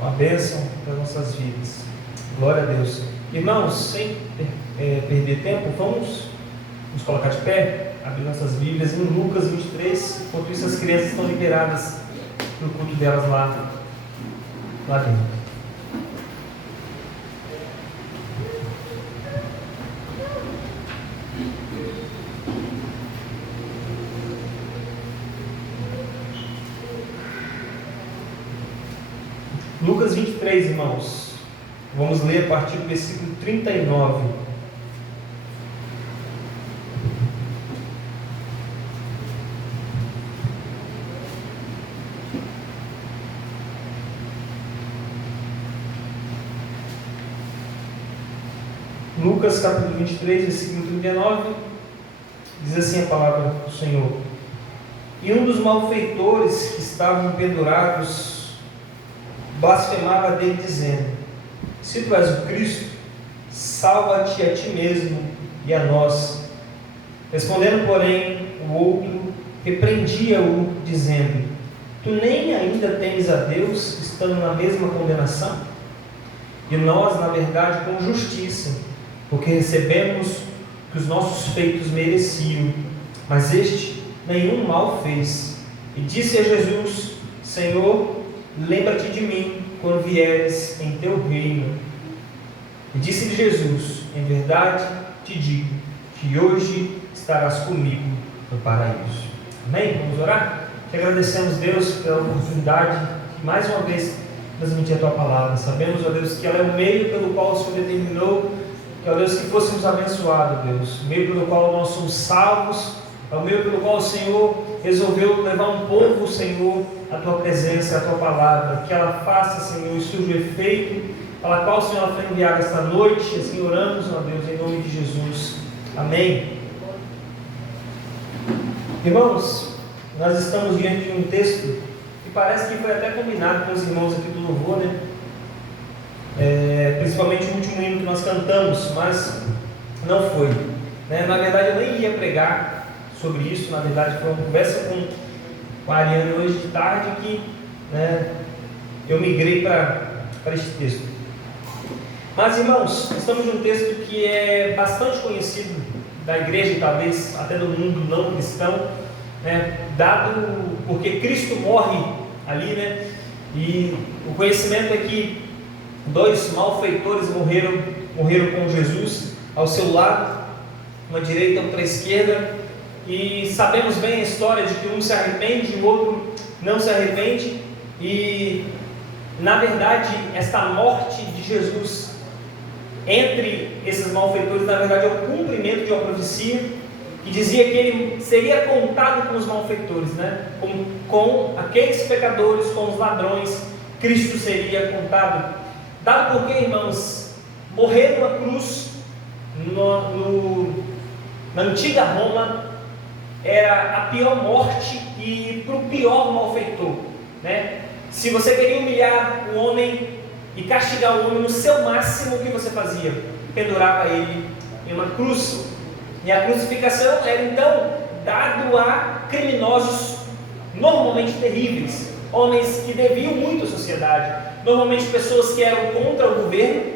uma bênção para nossas vidas. Glória a Deus. Irmãos, sem perder tempo, vamos nos colocar de pé, abrir nossas Bíblias em Lucas 23. Enquanto isso, as crianças estão liberadas para o culto delas lá dentro. Lucas 23, irmãos. Vamos ler a partir do versículo 39. Lucas capítulo 23, versículo 39, diz assim a palavra do Senhor: E um dos malfeitores que estavam pendurados blasfemava dele, dizendo: Se tu és o Cristo, salva-te a ti mesmo e a nós. Respondendo, porém, o outro repreendia-o, dizendo: Tu nem ainda temes a Deus, estando na mesma condenação? E nós, na verdade, com justiça, porque recebemos o que os nossos feitos mereciam, mas este nenhum mal fez. E disse a Jesus: Senhor, lembra-te de mim quando vieres em teu reino. E disse-lhe Jesus: Em verdade te digo que hoje estarás comigo no paraíso. Amém? Vamos orar? Te agradecemos, Deus, pela oportunidade de mais uma vez transmitir a tua palavra. Sabemos, ó Deus, que ela é o meio pelo qual o Senhor determinou que, ó Deus, que fôssemos abençoados, Deus. O meio pelo qual nós somos salvos, é o meio pelo qual o Senhor resolveu levar um povo, Senhor, a tua presença, a tua palavra, que ela faça, Senhor, e surja o efeito para qual o Senhor ela foi enviada esta noite. Assim oramos, ó Deus, em nome de Jesus. Amém. Irmãos, nós estamos diante de um texto que parece que foi até combinado com os irmãos aqui do louvor, né? Principalmente o último hino que nós cantamos, mas não foi, né? Na verdade, eu nem ia pregar sobre isso. Na verdade, foi uma conversa com a Ariane hoje de tarde que, né, eu migrei para este texto. Mas, irmãos, estamos em um texto que é bastante conhecido da igreja e talvez até do mundo não cristão, né, dado porque Cristo morre ali, né, e o conhecimento é que dois malfeitores morreram com Jesus ao seu lado, uma direita e outra esquerda, e sabemos bem a história de que um se arrepende e o outro não se arrepende, e na verdade esta morte de Jesus entre esses malfeitores, na verdade, é o cumprimento de uma profecia que dizia que ele seria contado com os malfeitores, né? Com aqueles pecadores, com os ladrões, Cristo seria contado. Dado porque, irmãos, morrer numa cruz na antiga Roma era a pior morte e para o pior malfeitor, né? Se você queria humilhar o homem e castigar o homem no seu máximo, o que você fazia? Pendurava ele em uma cruz. E a crucificação era então dado a criminosos normalmente terríveis, homens que deviam muito à sociedade, normalmente pessoas que eram contra o governo,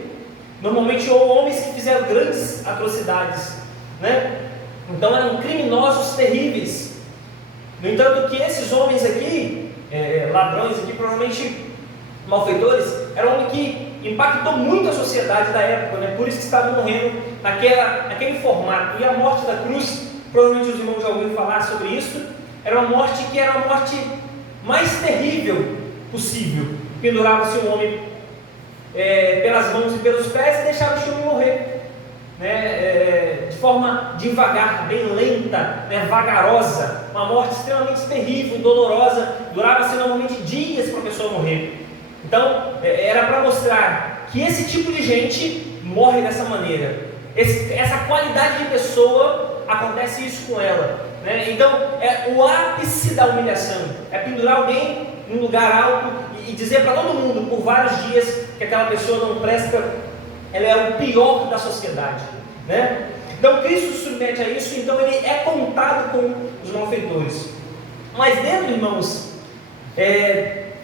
normalmente ou homens que fizeram grandes atrocidades, né? Então eram criminosos terríveis. No entanto, que esses homens aqui, ladrões aqui, provavelmente malfeitores, era um homem que impactou muito a sociedade da época, né? Por isso que estavam morrendo naquele formato. E a morte da cruz, provavelmente os irmãos já ouviram falar sobre isso, era uma morte que era a morte mais terrível possível. Pendurava-se um homem pelas mãos e pelos pés e deixava o homem morrer, né? De forma devagar, bem lenta, né? Vagarosa, uma morte extremamente terrível, dolorosa, durava-se normalmente dias para a pessoa morrer. Então, era para mostrar que esse tipo de gente morre dessa maneira. Essa qualidade de pessoa, acontece isso com ela, né? Então, é o ápice da humilhação. É pendurar alguém num lugar alto e dizer para todo mundo, por vários dias, que aquela pessoa não presta, ela é o pior da sociedade, né? Então, Cristo se submete a isso, então ele é contado com os malfeitores. Mas dentro, irmãos,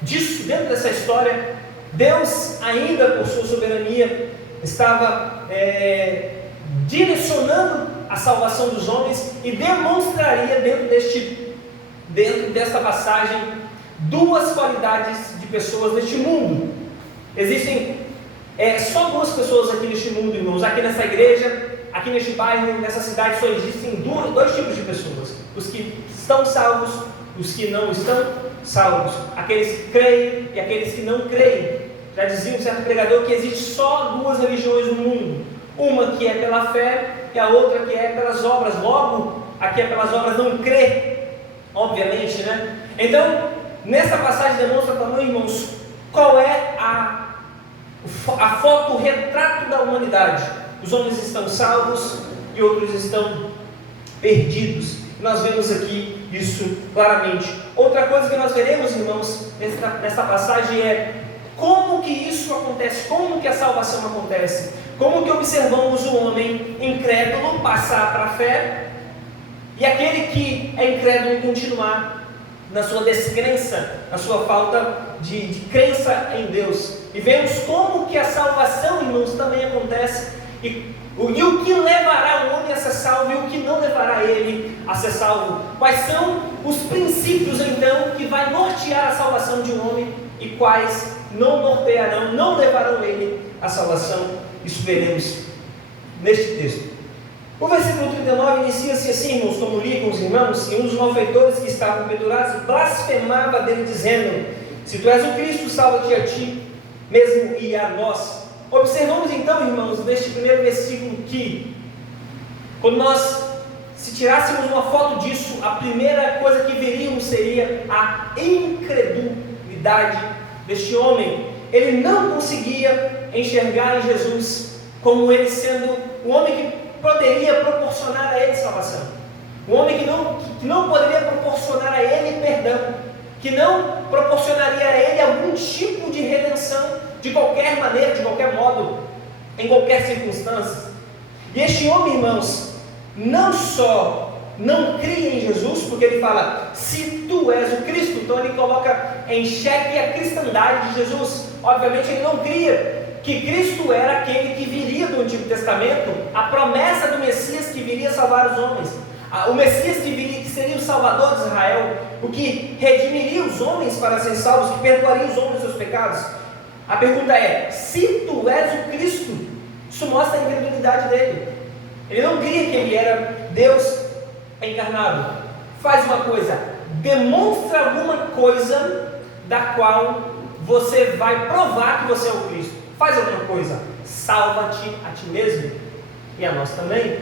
disso, dentro dessa história, Deus, ainda por sua soberania, estava direcionando a salvação dos homens e demonstraria dentro desta passagem duas qualidades de pessoas neste mundo. Existem só duas pessoas aqui neste mundo, irmãos. Aqui nessa igreja, aqui neste bairro, nessa cidade, só existem dois tipos de pessoas: os que estão salvos, os que não estão salvos, aqueles que creem e aqueles que não creem. Já dizia um certo pregador que existe só duas religiões no mundo: uma que é pela fé e a outra que é pelas obras. Logo, a que é pelas obras não crê, obviamente, né? Então, nessa passagem demonstra também, irmãos, qual é a foto, o retrato da humanidade. Os homens estão salvos e outros estão perdidos. Nós vemos aqui isso claramente. Outra coisa que nós veremos, irmãos, nessa passagem é como que isso acontece, como que a salvação acontece, como que observamos o homem incrédulo passar para a fé e aquele que é incrédulo continuar na sua descrença, na sua falta de crença em Deus. E vemos como que a salvação, irmãos, também acontece e o que levará o homem a ser salvo e o que não levará ele a ser salvo. Quais são os princípios, então, que vai nortear a salvação de um homem e quais não nortearão, não levarão ele à salvação? Isso veremos neste texto. O versículo 39 inicia-se assim, irmãos, como li com os irmãos: e um dos malfeitores que estavam pendurados blasfemava dele, dizendo: se tu és o Cristo, salva-te a ti mesmo e a nós. Observamos então, irmãos, neste primeiro versículo que, quando nós, se tirássemos uma foto disso, a primeira coisa que veríamos seria a incredulidade deste homem. Ele não conseguia enxergar em Jesus como ele sendo o homem que poderia proporcionar a ele salvação, um homem que não poderia proporcionar a ele perdão, que não proporcionaria a ele algum tipo de redenção, de qualquer maneira, de qualquer modo, em qualquer circunstância. E este homem, irmãos, não só não cria em Jesus, porque ele fala: se tu és o Cristo, então ele coloca em xeque a cristandade de Jesus. Obviamente ele não cria que Cristo era aquele que viria do Antigo Testamento, a promessa do Messias que viria salvar os homens, o Messias que seria o Salvador de Israel, o que redimiria os homens para serem salvos, que perdoaria os homens dos seus pecados. A pergunta é: se tu és o Cristo, isso mostra a incredulidade dele. Ele não cria que ele era Deus encarnado. Faz uma coisa, demonstra alguma coisa da qual você vai provar que você é o Cristo. Faz alguma coisa, salva-te a ti mesmo e a nós também.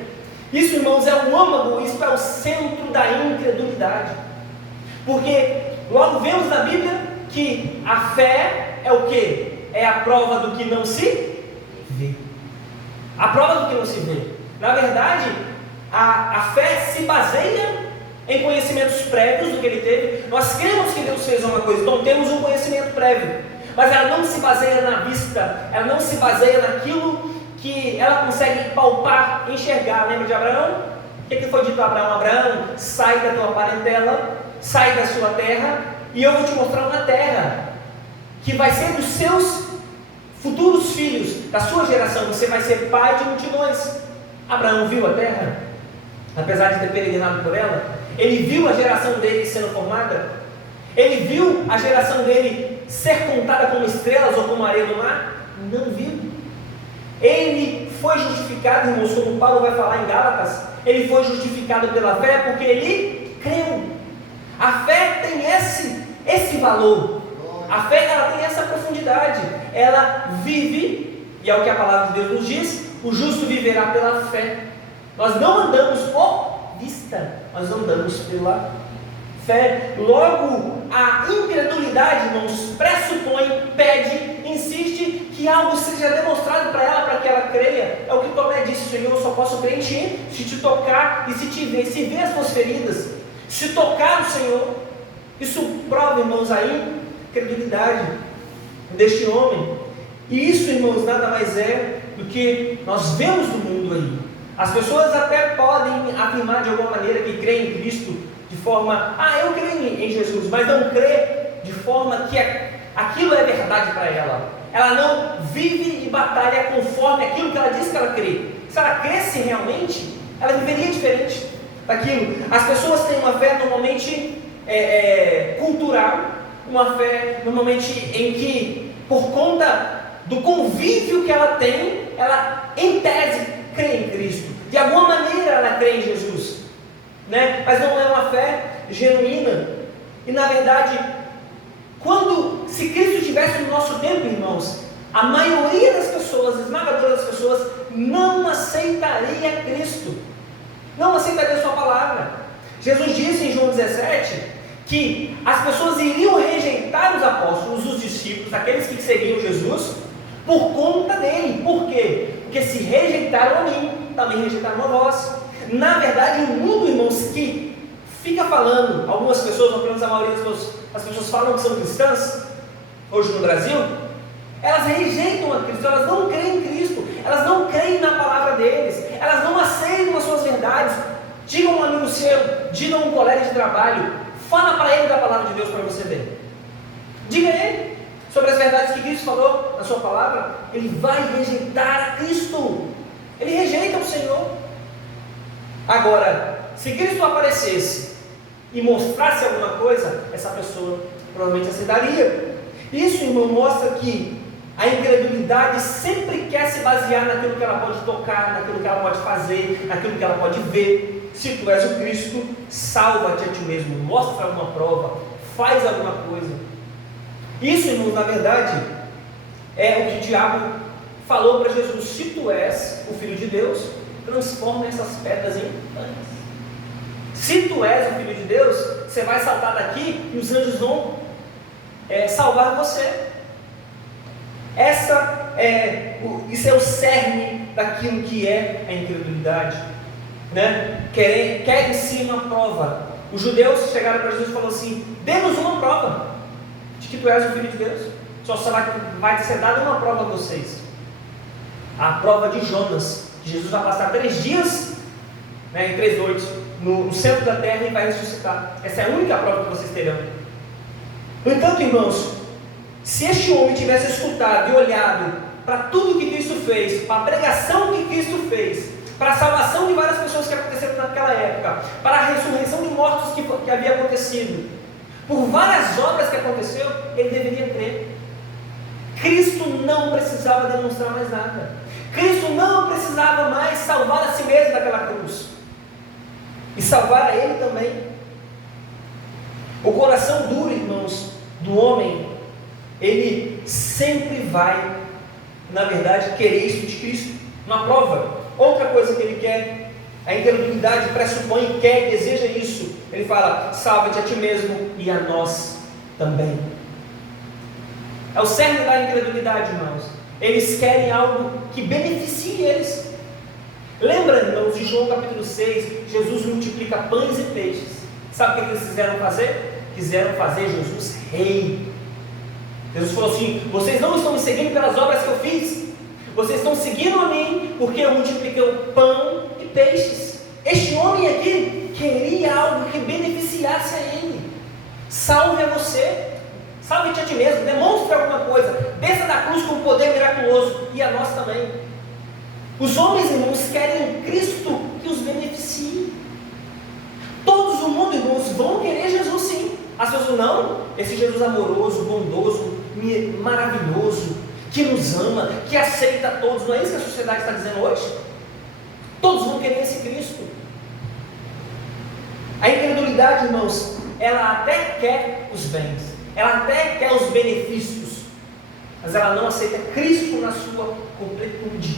Isso, irmãos, é o âmago, isso é o centro da incredulidade. Porque logo vemos na Bíblia que a fé é o quê? É a prova do que não se vê. A prova do que não se vê. Na verdade, a fé se baseia em conhecimentos prévios do que ele teve. Nós cremos que Deus fez uma coisa, então temos um conhecimento prévio. Mas ela não se baseia na vista, ela não se baseia naquilo que ela consegue palpar, enxergar. Lembra de Abraão? O que foi dito a Abraão? Abraão, sai da tua parentela, sai da sua terra, e eu vou te mostrar uma terra que vai ser dos seus futuros filhos, da sua geração. Você vai ser pai de multidões. Abraão viu a terra, apesar de ter peregrinado por ela. Ele viu a geração dele sendo formada. Ele viu a geração dele ser contada como estrelas ou como areia do mar? Não viu. Ele foi justificado, irmãos, como Paulo vai falar em Gálatas, ele foi justificado pela fé porque ele creu. A fé tem esse valor. A fé, ela tem essa profundidade. Ela vive, e é o que a palavra de Deus nos diz: o justo viverá pela fé. Nós não andamos por vista, nós andamos pela fé. Logo, a incredulidade, irmãos, pressupõe, pede, insiste que algo seja demonstrado para ela, para que ela creia. É o que Tomé disse: Senhor, eu só posso crer em ti se te tocar e se te ver, se ver as tuas feridas, se tocar o Senhor. Isso prova, irmãos, a incredulidade deste homem. E isso, irmãos, nada mais é do que nós vemos no mundo aí. As pessoas até podem afirmar de alguma maneira que creem em Cristo de forma, eu creio em Jesus, mas não crê de forma que aquilo é verdade para ela. Ela não vive e batalha conforme aquilo que ela diz que ela crê. Se ela cresce realmente, ela viveria diferente daquilo. As pessoas têm uma fé normalmente cultural, uma fé normalmente em que, por conta do convívio que ela tem, ela em tese crê em Cristo. De alguma maneira ela crê em Jesus, né? Mas não é uma fé genuína. E na verdade, se Cristo estivesse no nosso tempo, irmãos, a maioria das pessoas, esmagadora das pessoas, não aceitaria Cristo, não aceitaria a sua palavra. Jesus disse em João 17 que as pessoas iriam rejeitar os apóstolos, os discípulos, aqueles que seguiam Jesus, por conta dele. Por quê? Porque se rejeitaram a mim, também rejeitaram a vós. Na verdade, o mundo, irmãos, que fica falando, algumas pessoas, ou pelo menos a maioria das pessoas falam que são cristãs, hoje no Brasil, elas rejeitam a Cristo, elas não creem em Cristo, elas não creem na palavra deles, elas não aceitam as suas verdades. Diga um amigo seu, diga um colega de trabalho, fala para ele da palavra de Deus para você ver. Diga a ele sobre as verdades que Cristo falou na sua palavra. Ele vai rejeitar a Cristo, ele rejeita o Senhor. Agora, se Cristo aparecesse e mostrasse alguma coisa, essa pessoa provavelmente aceitaria. Isso, irmão, mostra que a incredulidade sempre quer se basear naquilo que ela pode tocar, naquilo que ela pode fazer, naquilo que ela pode ver. Se tu és o Cristo, salva-te a ti mesmo, mostra alguma prova, faz alguma coisa. Isso, irmão, na verdade, é o que o diabo falou para Jesus: se tu és o Filho de Deus, transforma essas pedras em pães. Se tu és o Filho de Deus, você vai saltar daqui e os anjos vão salvar você. Isso é o cerne daquilo que é a incredulidade, né? Querem sim uma prova. Os judeus chegaram para Jesus e falaram assim: dê-nos uma prova de que tu és o Filho de Deus. Só vai ser dada uma prova a vocês, a prova de Jonas, que Jesus vai passar 3 dias, em 3 noites, no centro da terra e vai ressuscitar. Essa é a única prova que vocês terão. No entanto, irmãos, se este homem tivesse escutado e olhado para tudo que Cristo fez, para a pregação que Cristo fez, para a salvação de várias pessoas que aconteceram naquela época, para a ressurreição de mortos que havia acontecido, por várias obras que aconteceu, ele deveria crer. Cristo não precisava demonstrar mais nada. Cristo não precisava mais salvar a si mesmo daquela cruz e salvar a ele também. O coração duro, irmãos, do homem, ele sempre vai, na verdade, querer isso de Cristo, uma prova. Outra coisa que ele quer, a incredulidade pressupõe, quer, deseja isso. Ele fala: salva-te a ti mesmo e a nós também. É o cerne da incredulidade, irmãos. Eles querem algo que beneficie eles. Lembra, irmãos, de João capítulo 6, Jesus multiplica pães e peixes. Sabe o que eles quiseram fazer? Quiseram fazer Jesus rei. Jesus falou assim: vocês não estão me seguindo pelas obras que eu fiz, vocês estão seguindo a mim porque eu multipliquei o pão e peixes. Este homem aqui queria algo que beneficiasse a ele. Salve a você, salve-te a ti mesmo, demonstre alguma coisa, desça da cruz com poder miraculoso, e a nós também. Os homens, irmãos, querem um Cristo que os beneficie. Todos o mundo, irmãos, vão querer Jesus sim. As pessoas não, esse Jesus amoroso, bondoso, maravilhoso, que nos ama, que aceita todos. Não é isso que a sociedade está dizendo hoje? Todos vão querer esse Cristo. A incredulidade, irmãos, ela até quer os bens, ela até quer os benefícios, mas ela não aceita Cristo na sua completude,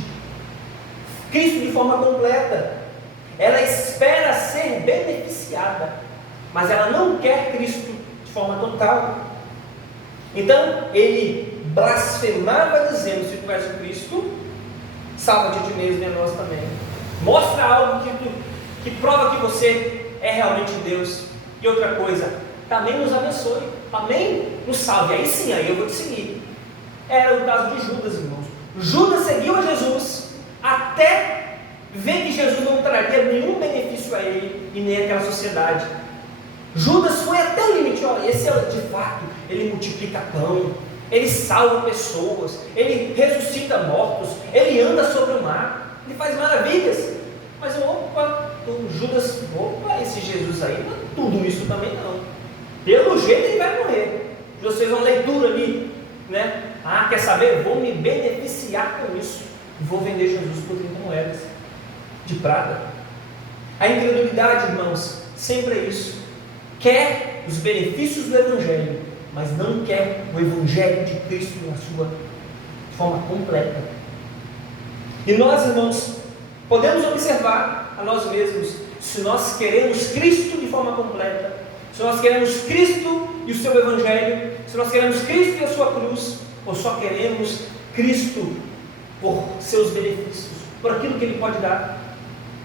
Cristo de forma completa. Ela espera ser beneficiada, mas ela não quer Cristo de forma total. Então ele blasfemava dizendo: se tu és o Cristo, salva-te a ti mesmo e a nós também. Mostra algo que prova que você é realmente Deus. E outra coisa, também nos abençoe, também nos salve. Aí sim, aí eu vou te seguir. Era o caso de Judas, irmãos. Judas seguiu a Jesus até ver que Jesus não traria nenhum benefício a ele e nem àquela sociedade. Judas foi até o limite. Olha, esse é de fato, ele multiplica pão, Ele salva pessoas, ele ressuscita mortos, ele anda sobre o mar, ele faz maravilhas. Mas Judas, esse Jesus aí, não é tudo isso também não. Pelo jeito ele vai morrer. Judas fez uma leitura ali, né? Quer saber? Vou me beneficiar com isso. Vou vender Jesus por 30 moedas de prata. A incredulidade, irmãos, sempre é isso. Quer os benefícios do Evangelho, mas não quer o Evangelho de Cristo na sua forma completa. E nós, irmãos, podemos observar a nós mesmos, se nós queremos Cristo de forma completa, se nós queremos Cristo e o seu Evangelho, se nós queremos Cristo e a sua cruz, ou só queremos Cristo por seus benefícios, por aquilo que Ele pode dar,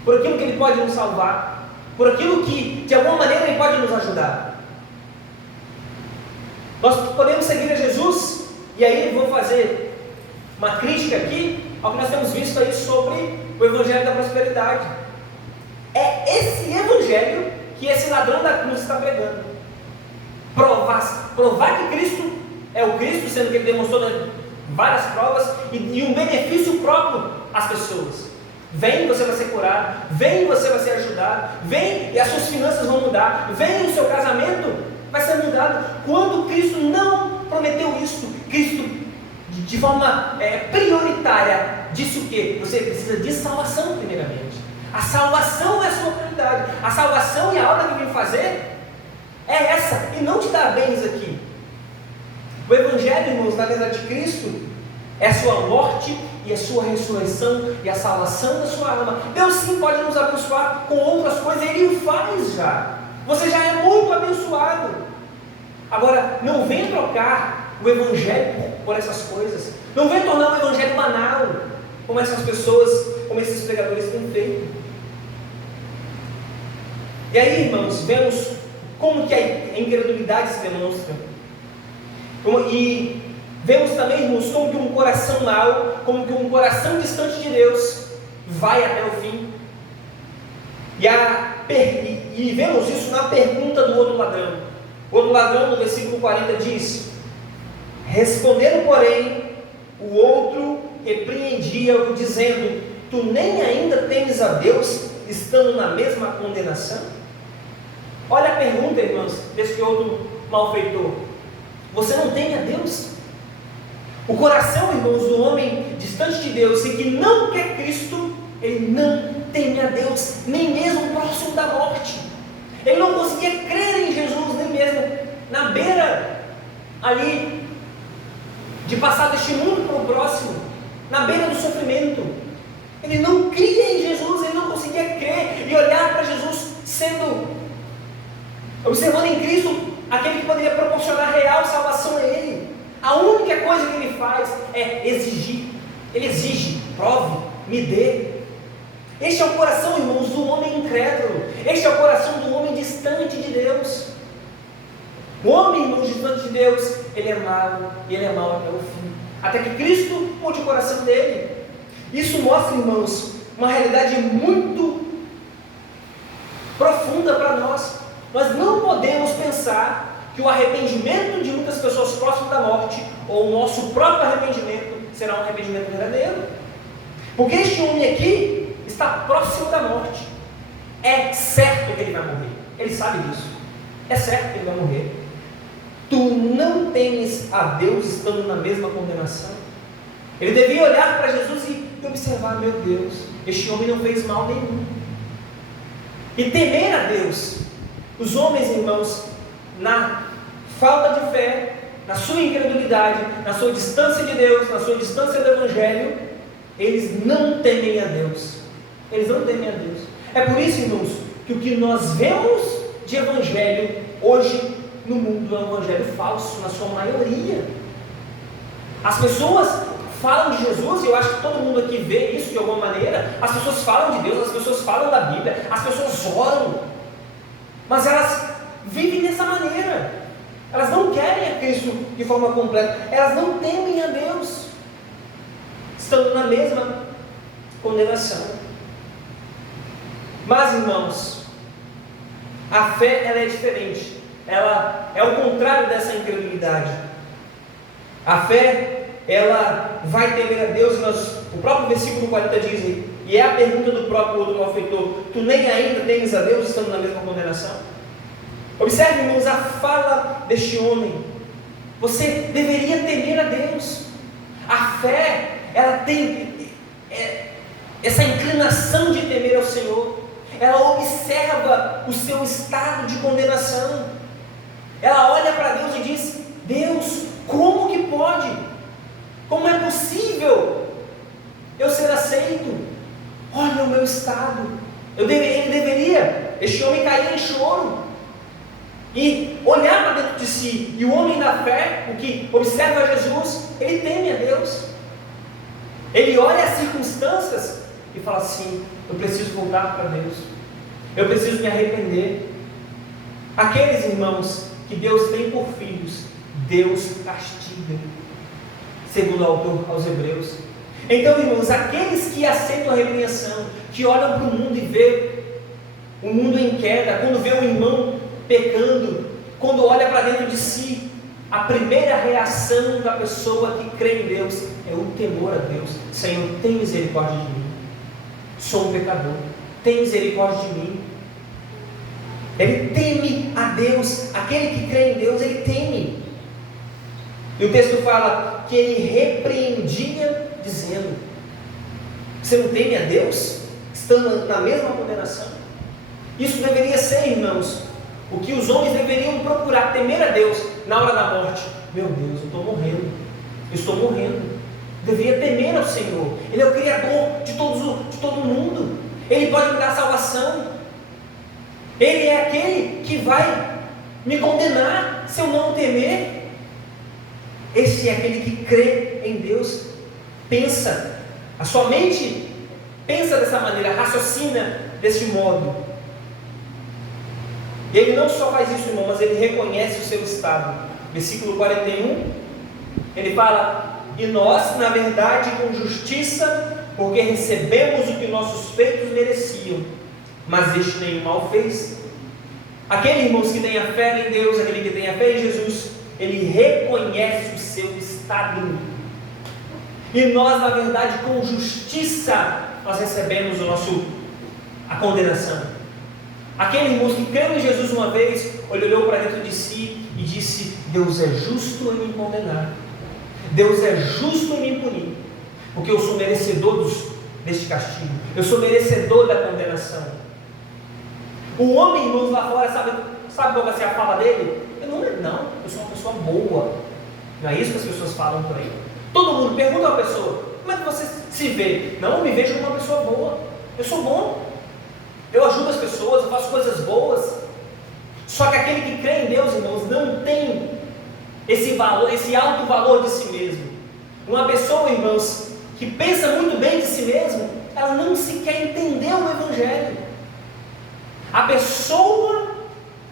por aquilo que Ele pode nos salvar, por aquilo que de alguma maneira Ele pode nos ajudar. Nós podemos seguir a Jesus, e aí vou fazer uma crítica aqui ao que nós temos visto aí sobre o Evangelho da prosperidade. É esse Evangelho que esse ladrão da cruz está pregando. Provar que Cristo é o Cristo, sendo que Ele demonstrou várias provas, e um benefício próprio às pessoas. Vem, você vai ser curado. Vem, você vai ser ajudado. Vem, e as suas finanças vão mudar. Vem, o seu casamento vai ser mudado. Quando Cristo não prometeu isso, Cristo de forma prioritária disse o quê? Você precisa de salvação primeiramente. A salvação é a sua prioridade. A salvação e a obra que vem fazer é essa, e não te dar bens aqui. O Evangelho, irmãos, na verdade de Cristo, é a sua morte e a sua ressurreição e a salvação da sua alma. Deus sim pode nos abençoar com outras coisas, Ele o faz já. Você já é muito abençoado. Agora, não venha trocar o Evangelho por essas coisas. Não venha tornar o Evangelho banal, como essas pessoas, como esses pregadores têm feito. E aí, irmãos, vemos como que a incredulidade se demonstra. E vemos também, irmãos, como que um coração mau, como que um coração distante de Deus vai até o fim. E vemos isso na pergunta do outro ladrão. O outro ladrão, no versículo 40, diz: respondendo, porém, o outro repreendia-o, dizendo: tu nem ainda temes a Deus, estando na mesma condenação? Olha a pergunta, irmãos, desse outro malfeitor. Você não teme a Deus? O coração, irmãos, do homem distante de Deus e que não quer Cristo, ele não teme a Deus, nem mesmo próximo da morte. Ele não conseguia crer em Jesus, nem mesmo na beira ali de passar deste mundo para o próximo, na beira do sofrimento. Ele não cria em Jesus, ele não conseguia crer e olhar para Jesus observando em Cristo aquele que poderia proporcionar real salvação a ele. A única coisa que ele faz é exigir. Ele exige: prove, me dê. Este é o coração, irmãos, do homem incrédulo. Este é o coração do homem distante de Deus. O homem, irmãos, distante de Deus, ele é mau, e ele é mau até o fim, até que Cristo mude o coração dele. Isso mostra, irmãos, uma realidade muito profunda para nós. Nós não podemos pensar que o arrependimento de muitas pessoas próximas da morte, ou o nosso próprio arrependimento, será um arrependimento verdadeiro. Porque este homem aqui está próximo da morte. É certo que ele vai morrer. Ele sabe disso. É certo que ele vai morrer. Tu não temes a Deus estando na mesma condenação? Ele devia olhar para Jesus e observar: meu Deus, este homem não fez mal nenhum. E temer a Deus. Os homens, irmãos, na falta de fé, na sua incredulidade, na sua distância de Deus, na sua distância do Evangelho, eles não temem a Deus. Eles não temem a Deus. É por isso, irmãos, que o que nós vemos de Evangelho hoje no mundo é um Evangelho falso, na sua maioria. As pessoas falam de Jesus, e eu acho que todo mundo aqui vê isso de alguma maneira. As pessoas falam de Deus, as pessoas falam da Bíblia, as pessoas oram, mas elas vivem dessa maneira. Elas não querem a Cristo de forma completa, elas não temem a Deus, estando na mesma condenação. Mas, irmãos, a fé, ela é diferente. Ela é o contrário dessa incredulidade. A fé, ela vai temer a Deus. O próprio versículo 40 diz, e é a pergunta do próprio outro malfeitor: tu nem ainda temes a Deus, estando na mesma condenação? Observe, irmãos, a fala deste homem. Você deveria temer a Deus. A fé, ela tem essa inclinação de temer ao Senhor. Ela observa o seu estado de condenação. Ela olha para Deus e diz: Deus, como que pode? Como é possível eu ser aceito? Olha o meu estado. Este homem cair em choro e olhar para dentro de si. E o homem da fé, o que observa Jesus, ele teme a Deus. Ele olha as circunstâncias e fala assim: eu preciso voltar para Deus, eu preciso me arrepender. Aqueles irmãos que Deus tem por filhos, Deus castiga, segundo o autor aos Hebreus. Então, irmãos, aqueles que aceitam a repreensão, que olham para o mundo e vê o mundo em queda, quando vê o irmão pecando, quando olha para dentro de si, a primeira reação da pessoa que crê em Deus é o temor a Deus. Senhor, tem misericórdia de mim, sou um pecador, tem misericórdia de mim. Ele teme a Deus. Aquele que crê em Deus, ele teme. E o texto fala que ele repreendia, dizendo: você não teme a Deus, estando na mesma condenação? Isso deveria ser, irmãos, o que os homens deveriam procurar: temer a Deus na hora da morte. Meu Deus, eu estou morrendo, deveria temer ao Senhor. Ele é o Criador de todo mundo, Ele pode me dar salvação, Ele é aquele que vai me condenar se eu não temer. Esse é aquele que crê em Deus, pensa, a sua mente pensa dessa maneira, raciocina desse modo. E ele não só faz isso, irmão, mas ele reconhece o seu estado. Versículo 41, ele fala: e nós, na verdade, com justiça, porque recebemos o que nossos feitos mereciam, mas este nenhum mal fez. Aquele, irmãos, que tem a fé em Deus, aquele que tem a fé em Jesus, ele reconhece o seu estado. E nós, na verdade, com justiça, nós recebemos a condenação. Aquele, irmãos, que creu em Jesus uma vez, olhou para dentro de si e disse: Deus é justo em me condenar, Deus é justo em me punir, porque eu sou merecedor deste castigo, eu sou merecedor da condenação. O homem, irmãos, lá fora, sabe qual vai ser a fala dele? Eu sou uma pessoa boa. Não é isso que as pessoas falam por aí. Todo mundo pergunta a uma pessoa: como é que você se vê? Não, eu me vejo como uma pessoa boa, eu sou bom, eu ajudo as pessoas, eu faço coisas boas. Só que aquele que crê em Deus, irmãos, não tem esse alto valor de si mesmo. Uma pessoa, irmãos, que pensa muito bem de si mesmo, ela não sequer entendeu o Evangelho. A pessoa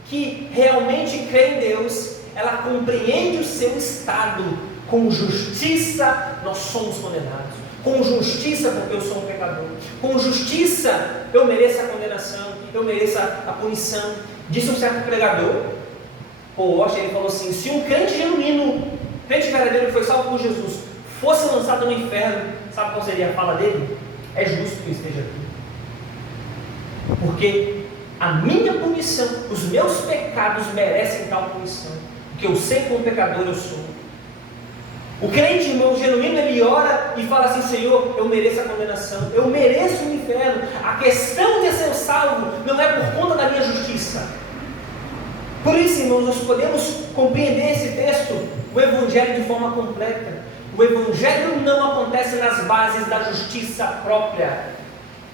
que realmente crê em Deus, ela compreende o seu estado. Com justiça nós somos condenados, com justiça porque eu sou um pecador, com justiça eu mereço a condenação, eu mereço a punição. Disse um certo pregador, ele falou assim: se um crente genuíno, crente verdadeiro que foi salvo por Jesus, fosse lançado no inferno, sabe qual seria a fala dele? É justo que eu esteja aqui, porque a minha punição, os meus pecados merecem tal punição, porque eu sei como pecador eu sou. O crente, irmão, genuíno, ele ora e fala assim: Senhor, eu mereço a condenação, eu mereço o inferno. A questão de ser salvo não é por conta da minha justiça. Por isso, irmãos, nós podemos compreender esse texto, o Evangelho, de forma completa. O Evangelho não acontece nas bases da justiça própria.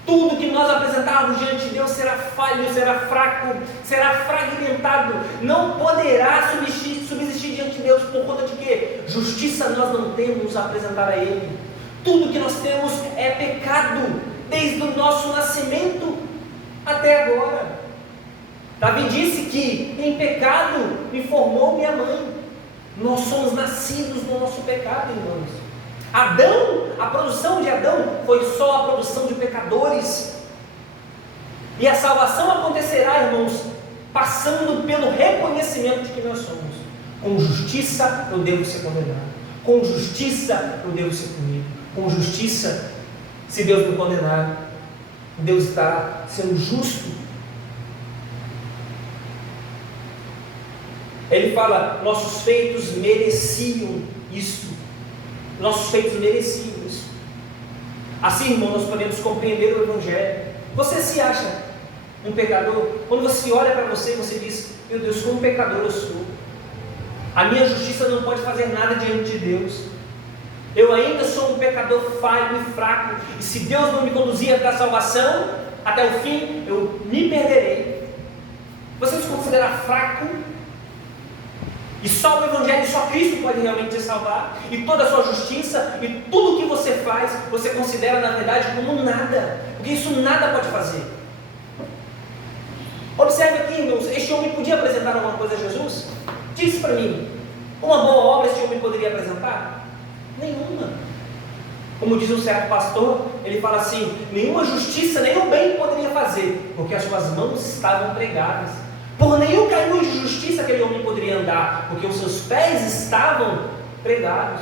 Tudo que nós apresentarmos diante de Deus será falho, será fraco, será fragmentado, não poderá subsistir diante de Deus. Por conta de quê? Justiça nós não temos a apresentar a Ele. Tudo que nós temos é pecado, desde o nosso nascimento até agora. Davi disse que em pecado me formou minha mãe. Nós somos nascidos no nosso pecado, irmãos. Adão, a produção de Adão foi só a produção de pecadores. E a salvação acontecerá, irmãos, passando pelo reconhecimento de que nós somos. Com justiça eu devo ser condenado, Com justiça eu devo ser punido. Com justiça, se Deus me condenar, Deus está sendo justo. Ele fala, nossos feitos mereciam isso. Nossos feitos mereciam isso. Assim, irmão, nós podemos compreender o Evangelho. Você se acha um pecador? Quando você olha para você, você diz, meu Deus, como pecador eu sou. A minha justiça não pode fazer nada diante de Deus. Eu ainda sou um pecador falho e fraco. E se Deus não me conduzir até a salvação, até o fim, eu me perderei. Você se considera fraco? E só o Evangelho, só Cristo pode realmente te salvar. E toda a sua justiça e tudo o que você faz, você considera na verdade como nada. Porque isso nada pode fazer. Observe aqui, irmãos, este homem podia apresentar alguma coisa a Jesus? Diz para mim, uma boa obra este homem poderia apresentar? Nenhuma. Como diz um certo pastor, ele fala assim, nenhuma justiça, nenhum bem poderia fazer, porque as suas mãos estavam pregadas. Por nenhum caminho de justiça aquele homem poderia andar, porque os seus pés estavam pregados.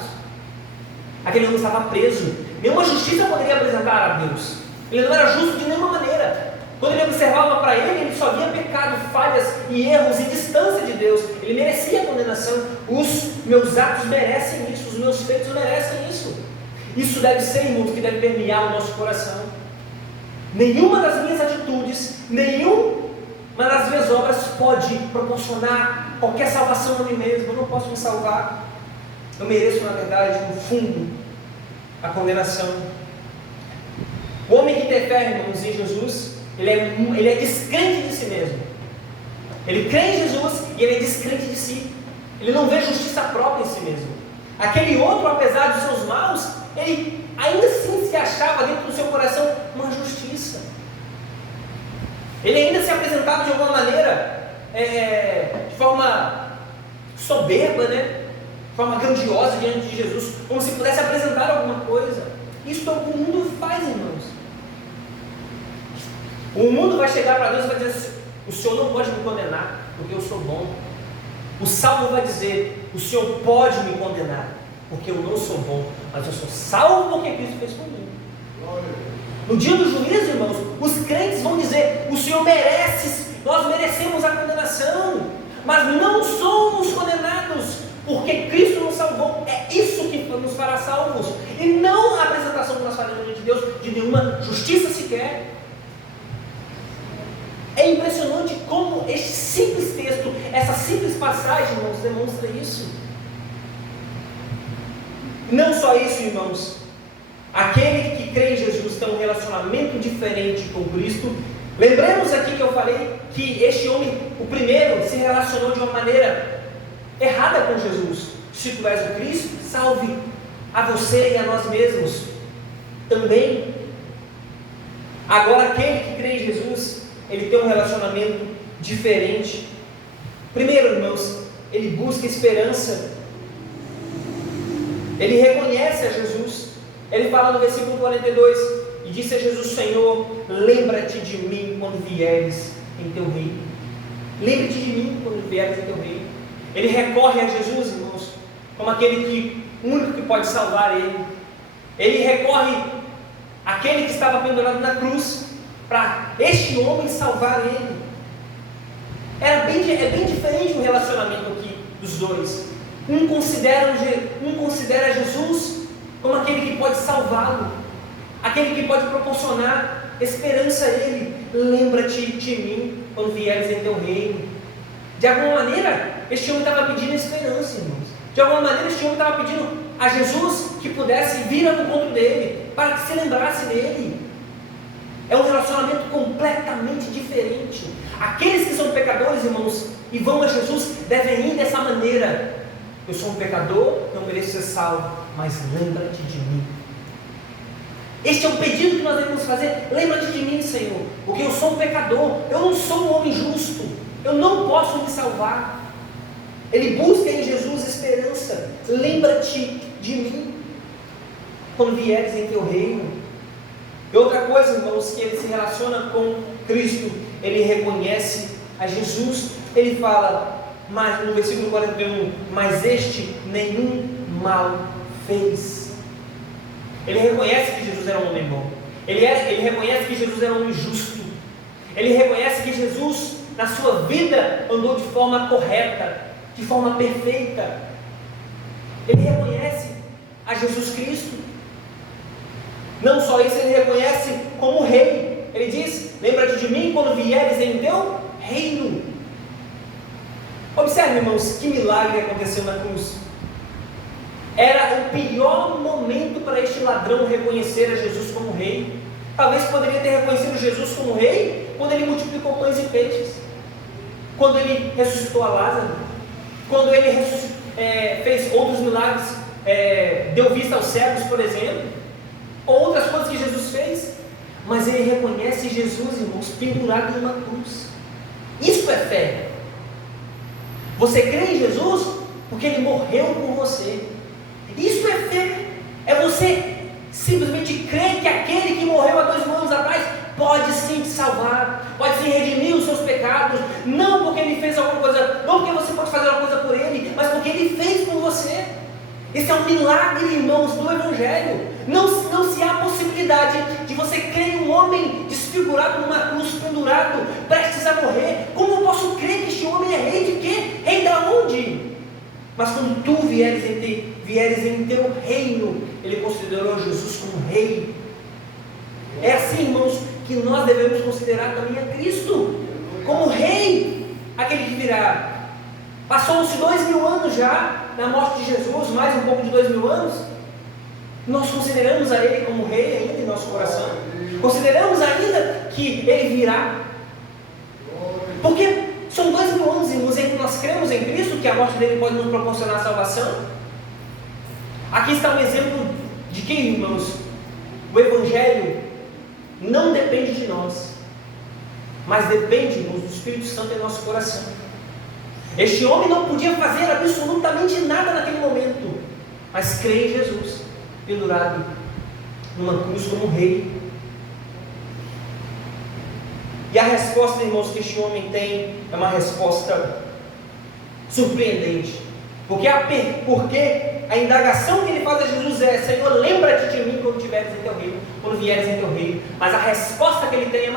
Aquele homem estava preso. Nenhuma justiça poderia apresentar a Deus. Ele não era justo de nenhuma maneira. Quando ele observava para ele só via pecado, falhas e erros e distância de Deus. Ele merecia a condenação. Os meus atos merecem isso, os meus feitos merecem isso. Isso deve ser, irmãos, que deve permear o nosso coração. Nenhuma das minhas atitudes, nenhuma das minhas obras pode proporcionar qualquer salvação a mim mesmo. Eu não posso me salvar. Eu mereço, na verdade, no fundo, a condenação. O homem que tem fé, irmãos, em Jesus, ele é descrente de si mesmo. Ele crê em Jesus e ele é descrente de si. Ele não vê justiça própria em si mesmo. Aquele outro, apesar dos seus maus, ele ainda assim se achava dentro do seu coração uma justiça. Ele ainda se apresentava de alguma maneira, de forma soberba, né? De forma grandiosa diante de Jesus, como se pudesse apresentar alguma coisa. Isso é o que o mundo faz, irmãos. O mundo vai chegar para Deus e vai dizer assim, o Senhor não pode me condenar, porque eu sou bom. O salvo vai dizer, o Senhor pode me condenar, porque eu não sou bom, mas eu sou salvo porque Cristo fez por mim. No dia do juízo, irmãos, os crentes vão dizer, o Senhor merece, nós merecemos a condenação, mas não somos condenados, porque Cristo nos salvou. É isso que nos fará salvos, e não a apresentação que nós faremos diante de Deus, de nenhuma justiça sequer. É impressionante como este simples texto, essa simples passagem, irmãos, demonstra isso. Não só isso, irmãos. Aquele que crê em Jesus tem um relacionamento diferente com Cristo. Lembremos aqui que eu falei que este homem, o primeiro, se relacionou de uma maneira errada com Jesus. Se tu és o Cristo, salve a você e a nós mesmos também. Agora, aquele que crê em Jesus, ele tem um relacionamento diferente. Primeiro, irmãos, ele busca esperança. Ele reconhece a Jesus. Ele fala no versículo 42, e disse a Jesus, Senhor, lembra-te de mim quando vieres em teu reino. Lembre-te de mim quando vieres em teu reino. Ele recorre a Jesus, irmãos, como aquele único que pode salvar ele. Ele recorre àquele que estava pendurado na cruz, para este homem salvar ele. É bem diferente o relacionamento aqui dos dois. Um considera Jesus como aquele que pode salvá-lo, aquele que pode proporcionar esperança a ele. Lembra-te de mim quando vieres em teu reino. De alguma maneira, este homem estava pedindo esperança, irmãos. De alguma maneira, este homem estava pedindo a Jesus que pudesse vir ao encontro dele, para que se lembrasse dele. É um relacionamento completamente diferente. Aqueles que são pecadores, irmãos, e vão a Jesus, devem ir dessa maneira. Eu sou um pecador, não mereço ser salvo, mas lembra-te de mim. Este é o pedido que nós devemos fazer. Lembra-te de mim, Senhor, porque eu sou um pecador, eu não sou um homem justo, eu não posso me salvar. Ele busca em Jesus esperança. Lembra-te de mim quando vieres em teu reino. E outra coisa, irmãos, que ele se relaciona com Cristo, ele reconhece a Jesus. Ele fala, mas no versículo 41, mas este nenhum mal fez. Ele reconhece que Jesus era um homem bom. Ele reconhece que Jesus era um homem justo. Ele reconhece que Jesus, na sua vida, andou de forma correta, de forma perfeita. Ele reconhece a Jesus Cristo. Não só isso, ele reconhece como rei. Ele diz: lembra-te de mim quando vieres em teu reino. Observe, irmãos, que milagre aconteceu na cruz. Era o pior momento para este ladrão reconhecer a Jesus como rei. Talvez poderia ter reconhecido Jesus como rei quando ele multiplicou pães e peixes, quando ele ressuscitou a Lázaro, quando ele fez outros milagres, deu vista aos cegos, por exemplo, ou outras coisas que Jesus fez. Mas ele reconhece Jesus, irmãos, pendurado numa cruz. Isso é fé. Você crê em Jesus porque ele morreu por você. Isso é fé. É você simplesmente crer que aquele que morreu há 2000 anos atrás pode sim te salvar, pode sim redimir os seus pecados, não porque ele fez alguma coisa, não porque você pode fazer alguma coisa por ele, mas porque ele fez por você. Esse é um milagre, irmãos, do Evangelho. Não se há possibilidade de você crer em um homem desfigurado numa cruz, pendurado, prestes a morrer. Como eu posso crer que este homem é rei de quê? Rei da onde? Mas quando tu vieres em teu reino, ele considerou Jesus como rei. É assim, irmãos, que nós devemos considerar também a Cristo como rei, aquele que virá. Passou-se 2000 anos já na morte de Jesus, mais um pouco de 2000 anos. Nós consideramos a ele como rei ainda em nosso coração. Consideramos ainda que ele virá. Porque são 2000 anos, irmãos, em que nós cremos em Cristo, que a morte dele pode nos proporcionar salvação. Aqui está um exemplo de que, irmãos, o Evangelho não depende de nós, mas depende, irmãos, do Espírito Santo em nosso coração. Este homem não podia fazer absolutamente nada naquele momento, mas crê em Jesus, pendurado numa cruz como rei. E a resposta, irmãos, que este homem tem é uma resposta surpreendente. Porque a indagação que ele faz a Jesus é: Senhor, lembra-te de mim quando vieres em teu reino. Mas a resposta que ele tem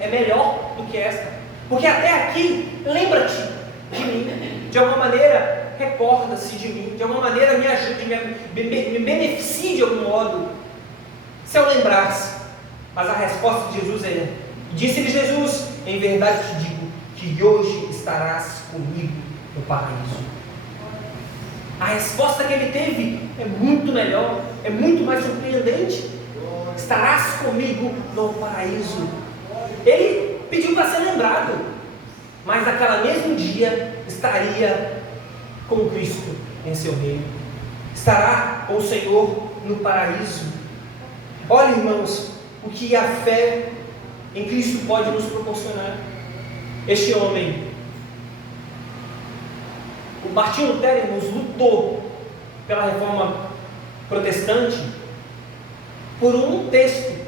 é melhor do que esta. Porque até aqui, lembra-te de mim, de alguma maneira recorda-se de mim, de alguma maneira me ajude, me beneficie de algum modo, se eu lembrar-se. Mas a resposta de Jesus é: disse-lhe Jesus, em verdade te digo, que hoje estarás comigo no paraíso. A resposta que ele teve é muito melhor, é muito mais surpreendente. Estarás comigo no paraíso. Ele pediu para ser lembrado, mas naquele mesmo dia estaria com Cristo em seu reino, estará com o Senhor no paraíso. Olha, irmãos, o que a fé em Cristo pode nos proporcionar. Este homem, o Martinho Lutero, irmãos, lutou pela reforma protestante por um texto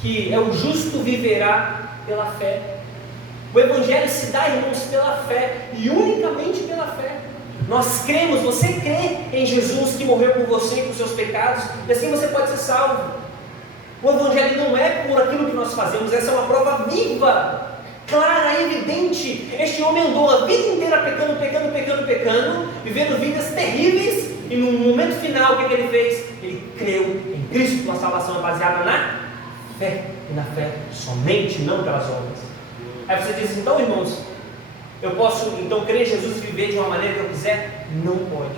que é: o justo viverá pela fé. O Evangelho se dá, irmãos, pela fé, e unicamente pela fé. Nós cremos, você crê em Jesus que morreu por você e por seus pecados, e assim você pode ser salvo. O Evangelho não é por aquilo que nós fazemos, essa é uma prova viva, clara, evidente. Este homem andou a vida inteira pecando, vivendo vidas terríveis, e no momento final, o que ele fez? Ele creu em Cristo, a salvação é baseada na fé, e na fé somente, não pelas obras. Aí você diz: então, irmãos, eu posso então crer em Jesus e viver de uma maneira que eu quiser? Não pode.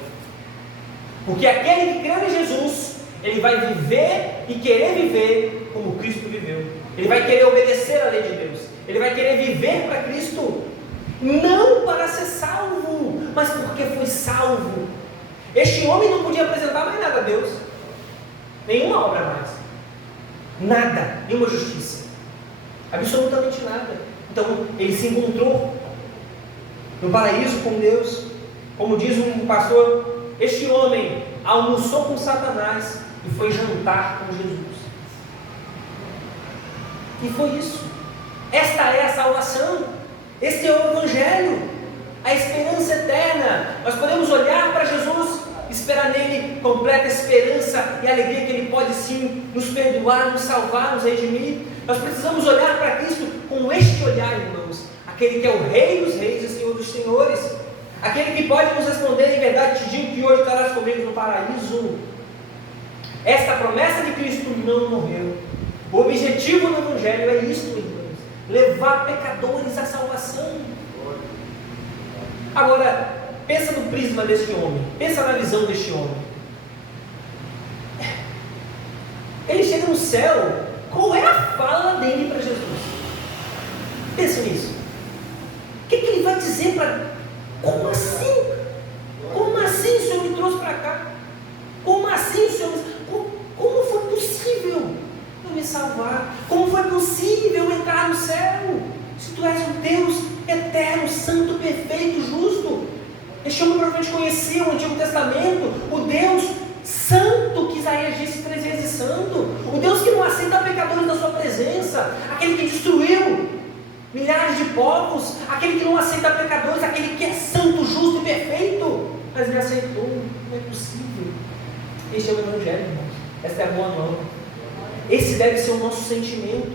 Porque aquele que crê em Jesus, ele vai viver e querer viver como Cristo viveu. Ele vai querer obedecer à lei de Deus. Ele vai querer viver para Cristo, não para ser salvo, mas porque foi salvo. Este homem não podia apresentar mais nada a Deus, nenhuma obra mais, nada, nenhuma justiça, absolutamente nada. Então ele se encontrou no paraíso com Deus. Como diz um pastor, este homem almoçou com Satanás e foi jantar com Jesus. E foi isso. Esta é a salvação. Este é o Evangelho, a esperança eterna. Nós podemos olhar para Jesus e esperar nele completa esperança e alegria que ele pode sim nos perdoar, nos salvar, nos redimir. Nós precisamos olhar para Cristo com este olhar, irmãos, aquele que é o Rei dos Reis e Senhor dos Senhores, aquele que pode nos responder: em verdade te digo que hoje estarás comigo no paraíso. Esta promessa de Cristo não morreu. O objetivo do Evangelho é isto, irmãos: levar pecadores à salvação. Agora, pensa no prisma deste homem, pensa na visão deste homem. Ele chega no céu, qual é a fala dele para Jesus? Pensa nisso. O que ele vai dizer para... Como assim? Como assim o Senhor me trouxe para cá? Como assim o Senhor me... Como foi possível eu me salvar? Como foi possível eu entrar no céu? Se tu és um Deus eterno, santo, perfeito, justo. Este homem provavelmente conhecia o Antigo Testamento, o Deus santo, que Isaías disse 3 vezes santo, o Deus que não aceita pecadores da sua presença, aquele que destruiu milhares de povos, aquele que não aceita pecadores, aquele que é santo, justo e perfeito, mas me aceitou. Não é possível. Este é o Evangelho, irmãos. Esta é a boa nova. Esse deve ser o nosso sentimento.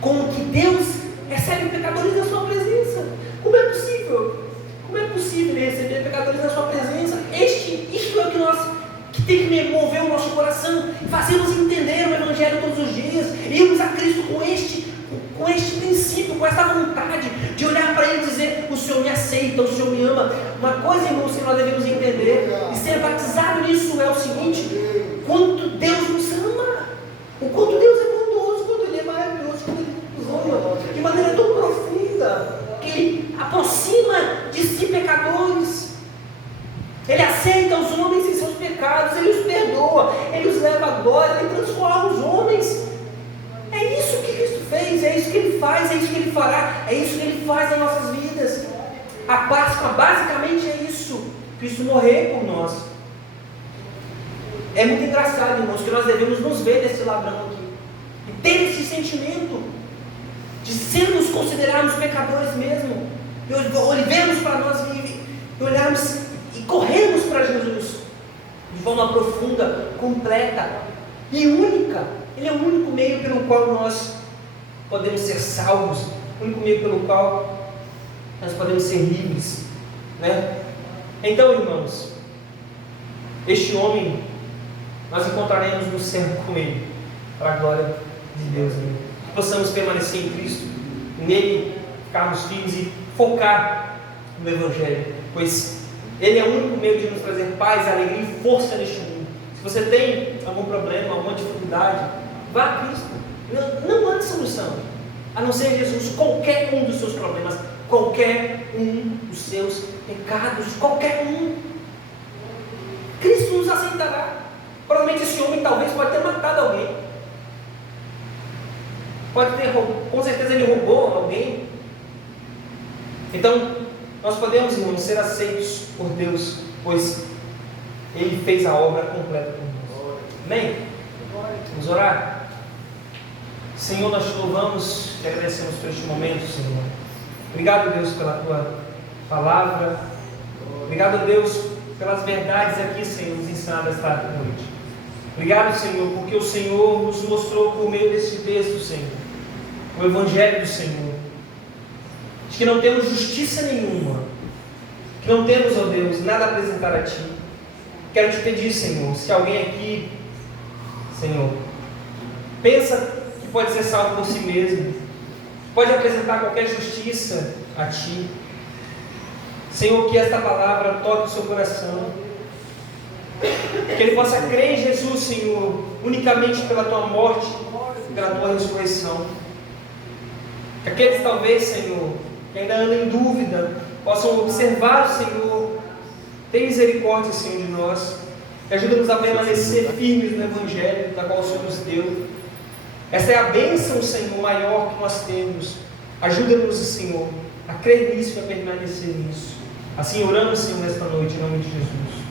Como que Deus recebe pecadores na sua presença? Como é possível? Como é possível ele receber pecadores na sua presença? Isto é o que tem que mover o nosso coração, fazermos entender o Evangelho todos os dias, irmos a Cristo com este princípio, com esta vontade de olhar para Ele e dizer: o Senhor me aceita, o Senhor me ama. Uma coisa, irmãos, que nós devemos entender e ser batizado nisso é o seguinte: quanto Deus nos ama, o quanto Deus é bondoso, quanto Ele é maravilhoso, quanto Ele nos ama de maneira tão profunda, que Ele aproxima de si pecadores. Ele aceita os homens em seus pecados, Ele os perdoa, Ele os leva à glória, Ele transforma os homens. É isso que Cristo fez, é isso que Ele faz, é isso que Ele fará, é isso que Ele faz nas nossas vidas. A Páscoa basicamente é isso: Cristo morrer por nós. É muito engraçado, irmãos, que nós devemos nos ver desse ladrão aqui e ter esse sentimento de sermos considerados pecadores mesmo, e olharmos para nós e olharmos e corrermos para Jesus de forma profunda, completa e única. Ele é o único meio pelo qual nós podemos ser salvos, o único meio pelo qual nós podemos ser livres, né? Então, irmãos, este homem nós encontraremos no céu com ele, para a glória de Deus, né? Que possamos permanecer em Cristo, nele ficarmos firmes e focar no Evangelho, pois Ele é o único meio de nos trazer paz, alegria e força neste mundo. Se você tem algum problema, alguma dificuldade, vá a Cristo. Não há solução, a não ser Jesus. Qualquer um dos seus problemas, qualquer um dos seus pecados, qualquer um, Cristo nos aceitará. Provavelmente esse homem talvez pode ter matado alguém, com certeza ele roubou alguém. Então nós podemos, irmãos, ser aceitos por Deus, pois Ele fez a obra completa por nós. Amém? Vamos orar? Senhor, nós te louvamos e agradecemos por este momento, Senhor. Obrigado, Deus, pela Tua palavra. Obrigado, Deus, pelas verdades aqui, Senhor, nos ensinadas esta noite. Obrigado, Senhor, porque o Senhor nos mostrou por meio desse texto, Senhor, o Evangelho do Senhor, de que não temos justiça nenhuma, que não temos, ó Deus, nada a apresentar a Ti. Quero te pedir, Senhor, se alguém aqui, Senhor, pensa que pode ser salvo por si mesmo, pode apresentar qualquer justiça a Ti, Senhor, que esta palavra toque o seu coração, que ele possa crer em Jesus, Senhor, unicamente pela Tua morte e pela Tua ressurreição. Que aqueles talvez, Senhor, que ainda andam em dúvida, possam observar, Senhor. Tem misericórdia, Senhor, de nós. Ajuda-nos a permanecer firmes no Evangelho da qual o Senhor nos deu. Essa é a bênção, Senhor, maior que nós temos. Ajuda-nos, Senhor, a crer nisso e a permanecer nisso. Assim oramos, Senhor, nesta noite, em nome de Jesus.